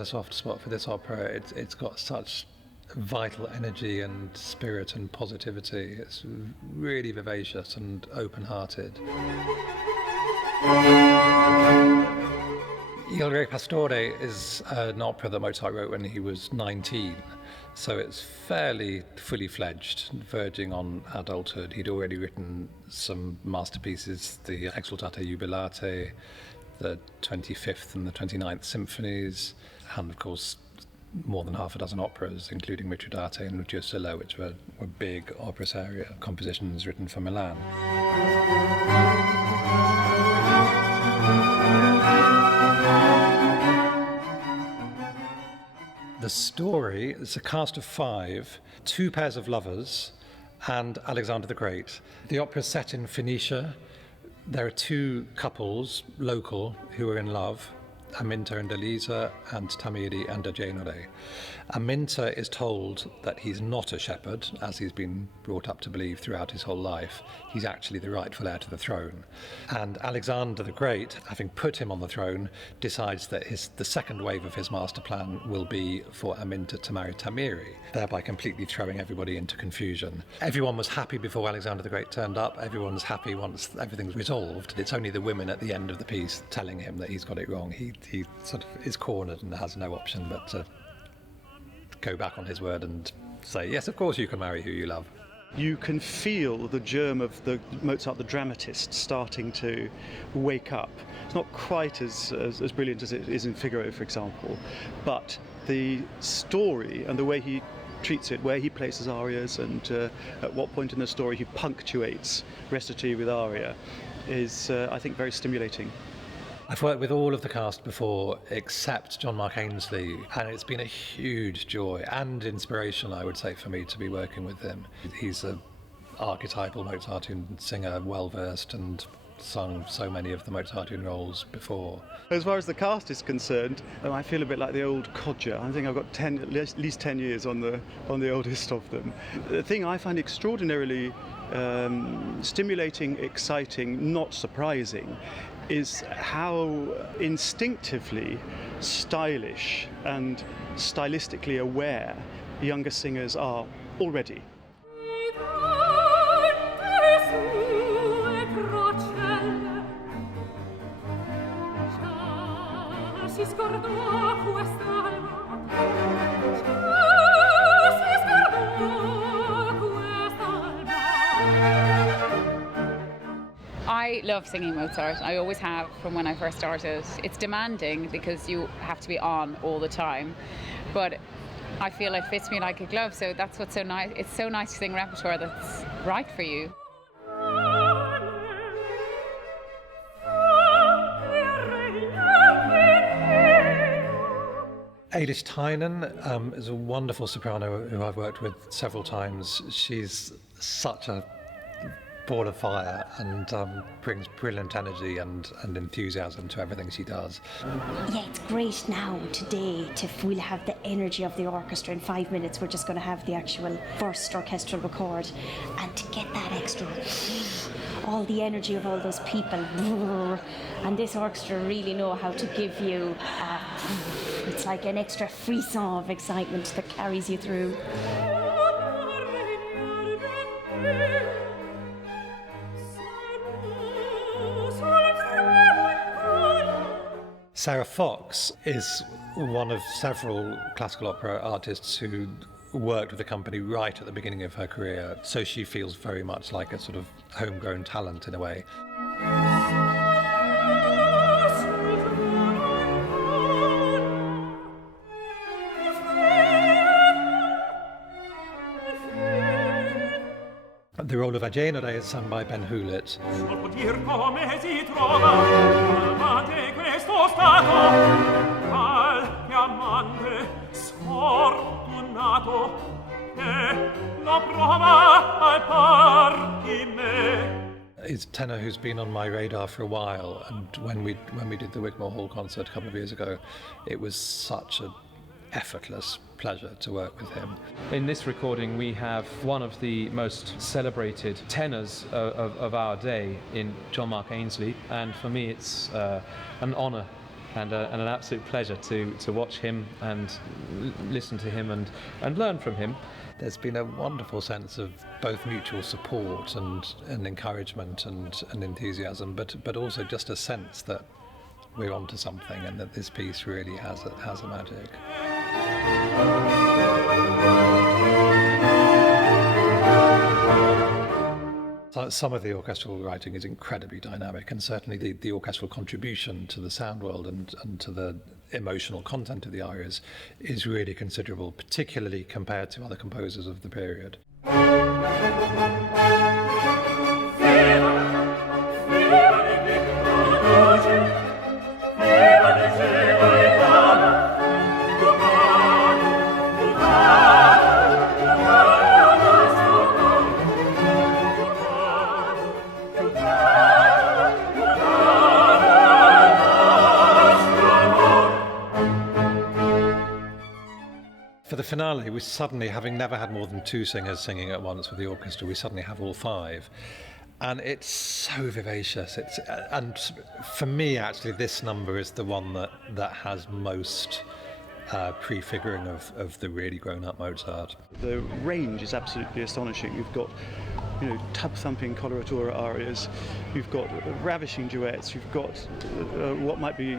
had a soft spot for this opera. It's got such vital energy and spirit and positivity. It's really vivacious and open-hearted. Il Pastore is an opera that Mozart wrote when he was 19, so it's fairly fully fledged, verging on adulthood. He'd already written some masterpieces, the Exsultate Jubilate, the 25th and the 29th symphonies, and of course more than half a dozen operas, including Mitridate and Lucio Silla, which were big opera seria compositions written for Milan. The story is a cast of 5, 2 pairs of lovers, and Alexander the Great. The opera is set in Phoenicia. There are 2 couples, local, who are in love, Aminta and Elisa, and Tamiri and Agenore. Aminta is told that he's not a shepherd, as he's been brought up to believe throughout his whole life. He's actually the rightful heir to the throne. And Alexander the Great, having put him on the throne, decides that the second wave of his master plan will be for Aminta to marry Tamiri, thereby completely throwing everybody into confusion. Everyone was happy before Alexander the Great turned up. Everyone's happy once everything's resolved. It's only the women at the end of the piece telling him that he's got it wrong. He sort of is cornered and has no option but to go back on his word and say, yes, of course you can marry who you love. You can feel the germ of the Mozart the dramatist starting to wake up. It's not quite as brilliant as it is in Figaro, for example, but the story and the way he treats it, where he places arias and at what point in the story he punctuates recitative with aria, is, I think, very stimulating. I've worked with all of the cast before except John Mark Ainsley, and it's been a huge joy and inspiration, I would say, for me to be working with him. He's an archetypal Mozartian singer, well-versed, and sung so many of the Mozartian roles before. As far as the cast is concerned, I feel a bit like the old codger. I think I've got at least 10 years on the oldest of them. The thing I find extraordinarily stimulating, exciting, not surprising, is how instinctively stylish and stylistically aware younger singers are already. I love singing Mozart. I always have from when I first started. It's demanding because you have to be on all the time, but I feel it fits me like a glove, so that's what's so nice. It's so nice to sing repertoire that's right for you. Eilish Tynan is a wonderful soprano who I've worked with several times. She's such a ball of fire and brings brilliant energy and enthusiasm to everything she does. Yeah, it's great now today we'll have the energy of the orchestra. In 5 minutes we're just going to have the actual first orchestral record, and to get that extra, all the energy of all those people, and this orchestra really know how to give you it's like an extra frisson of excitement that carries you through. Sarah Fox is one of several classical opera artists who worked with the company right at the beginning of her career, so she feels very much like a sort of homegrown talent in a way. The role of Agenore is sung by Ben Hewlett. He's a tenor who's been on my radar for a while, and when we did the Wigmore Hall concert a couple of years ago, it was such an effortless pleasure to work with him. In this recording we have one of the most celebrated tenors of our day in John Mark Ainsley, and for me it's an honour and an absolute pleasure to watch him and listen to him and learn from him. There's been a wonderful sense of both mutual support and encouragement and enthusiasm, but also just a sense that we're onto something and that this piece really has a magic. Some of the orchestral writing is incredibly dynamic, and certainly the orchestral contribution to the sound world and to the emotional content of the arias is really considerable, particularly compared to other composers of the period. For the finale, we suddenly, having never had more than 2 singers singing at once with the orchestra, we suddenly have all 5. And it's so vivacious. And for me, actually, this number is the one that has most prefiguring of the really grown-up Mozart. The range is absolutely astonishing. You've got, tub-thumping coloratura arias, you've got ravishing duets, you've got what might be,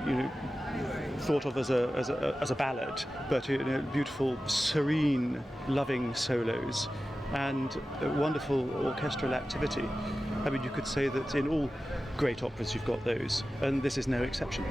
thought of as a ballad, but beautiful, serene, loving solos, and wonderful orchestral activity. I mean, you could say that in all great operas you've got those, and this is no exception.